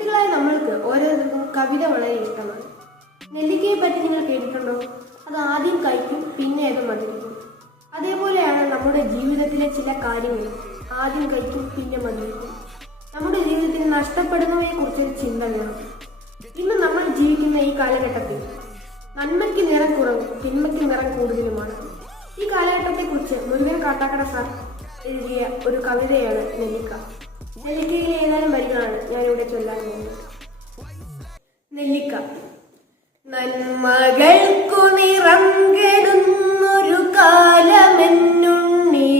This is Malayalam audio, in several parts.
കുട്ടികളായ നമ്മൾക്ക് ഓരോരുത്തർക്കും കവിത വളരെ ഇഷ്ടമാണ്. നെല്ലിക്കയെ പറ്റി നിങ്ങൾ കേട്ടിട്ടുണ്ടോ? അത് ആദ്യം കഴിക്കും, പിന്നെ അത് മധുരിക്കും. അതേപോലെയാണ് നമ്മുടെ ജീവിതത്തിലെ ചില കാര്യങ്ങൾ. ആദ്യം കഴിക്കും, പിന്നെ മധുരിക്കും. നമ്മുടെ ജീവിതത്തിൽ നഷ്ടപ്പെടുന്നവയെ കുറിച്ചൊരു ചിന്ത വേണം. ഇന്ന് നമ്മൾ ജീവിക്കുന്ന ഈ കാലഘട്ടത്തിൽ നന്മയ്ക്ക് നിറം കുറവും തിന്മയ്ക്ക് നിറം കൂടുതലുമാണ്. ഈ കാലഘട്ടത്തെക്കുറിച്ച് മുരുകൻ കാട്ടാക്കട സാർ എഴുതിയ ഒരു കവിതയാണ് നെല്ലിക്ക. നെല്ലിക്കയിലെ ഏതാനും വരികളാണ് ഞാനിവിടെ ചൊല്ലാൻ പോകുന്നത്. നെല്ലിക്ക. നന്മകൾക്കു നിറം കെടുന്നൊരു കാലമെന്നുണ്ണി,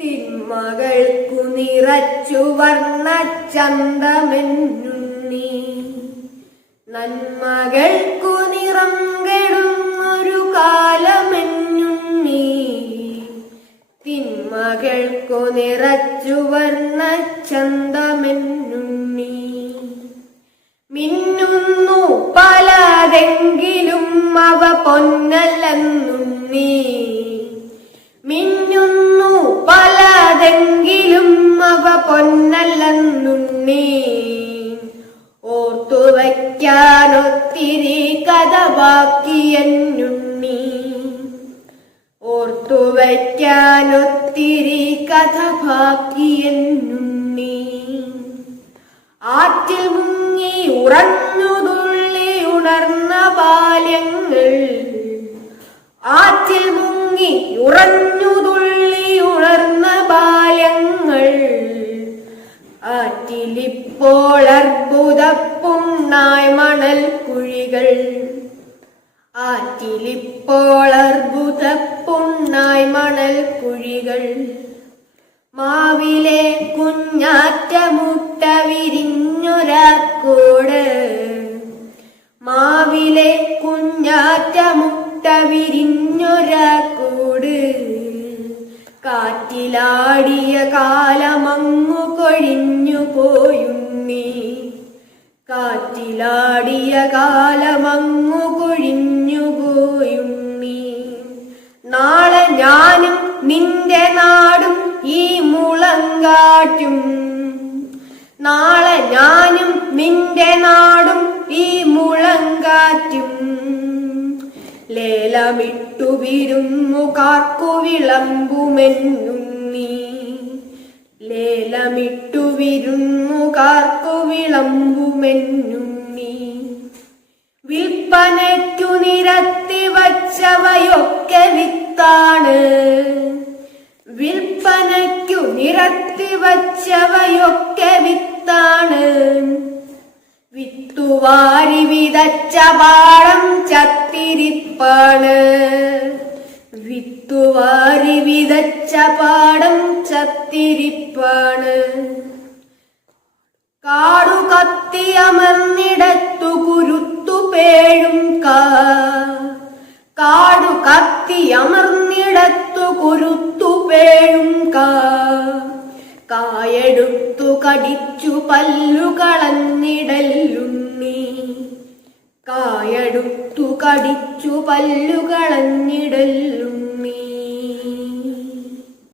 തിന്മകൾക്കു നിറച്ചു വർണ്ണച്ചന്തമെന്നുണ്ണി. നന്മകൾക്കു നിറം കെടുന്നൊരു കാലമെന്നുണ്ണി, തിന്മകൾക്കു നിറച്ചു വർണ്ണച്ചന്തമെന്നുണ്ണി. മിന്നുന്നു പലതെങ്കിലും അവ പൊന്നല്ലെന്നുണ്ണി, മിന്നുന്നു പലതെങ്കിലും അവ പൊന്നല്ലെന്നുണ്ണി. ഓർത്തു വയ്ക്കാനൊത്തിരി കഥ ബാക്കിയെന്നുണ്ണി, ഓർത്തു വയ്ക്കാനൊത്തിരി കഥ ബാക്കിയെന്നുണ്ണി. ആറ്റിൽ മുങ്ങി ഉറഞ്ഞു തുള്ളി ഉണർന്ന ബാല്യങ്ങൾ, ആറ്റിൽ മുങ്ങി ഉറഞ്ഞു തുള്ളി ഉണർന്ന ബാല്യങ്ങൾ. ആറ്റിലിപ്പോൾ അർബുദപ്പുണ്ണായി മണൽ കുഴികൾ, ആറ്റിലിപ്പോൾ അർബുദപ്പുണ്ണായി മണൽ കുഴികൾ. മാവിലെ കുഞ്ഞാറ്റ മുട്ട വിരിഞ്ഞൊരാക്കോട്, മാവിലെ കുഞ്ഞാറ്റ മുട്ട വിരിഞ്ഞൊരാക്കോട്. കാറ്റിലാടിയ കാലമങ്ങു കൊഴിഞ്ഞു പോയുണ്ണി, കാറ്റിലാടിയ കാലമങ്ങു കൊഴിഞ്ഞു പോയുണ്ണി. നാളെ ഞാനും നിന്റെ നാടും ഈ മുളങ്കാറ്റും, നാളെ ഞാനും നിന്റെ നാടും ഈ മുളങ്കാറ്റും. ലേലമിട്ടു വിരുന്നുകാർക്കു വിളമ്പുമെന്നുണ്ണി, ലേലമിട്ടു വിരുന്നുകാർക്കു വിളമ്പുമെന്നുണ്ണി. വിൽപ്പനയ്ക്കു നിരത്തി വച്ചവയൊക്കെ വിത്താണ്, വിൽപ്പനയ്ക്കു നിരത്തി വച്ചവയൊക്കെ വിത്താണ്. വിത്തുവാരി വിതച്ച പാടം ചത്തിരിപ്പാണ്, വിത്തുവാരി വിതച്ച പാടം ചത്തിരിപ്പാണ്. കാടു കത്തിയമർന്നിടത്തു കുരുത്തു പേഴും കാടു കത്തിയമർന്നിടത്തു കുരുത്തു പേഴും കായെടുത്തു കടിച്ചു പല്ലു കളഞ്ഞിടലുണ്ണി, കായെടുത്തു കടിച്ചു പല്ലു കളഞ്ഞിടലുണ്ണി.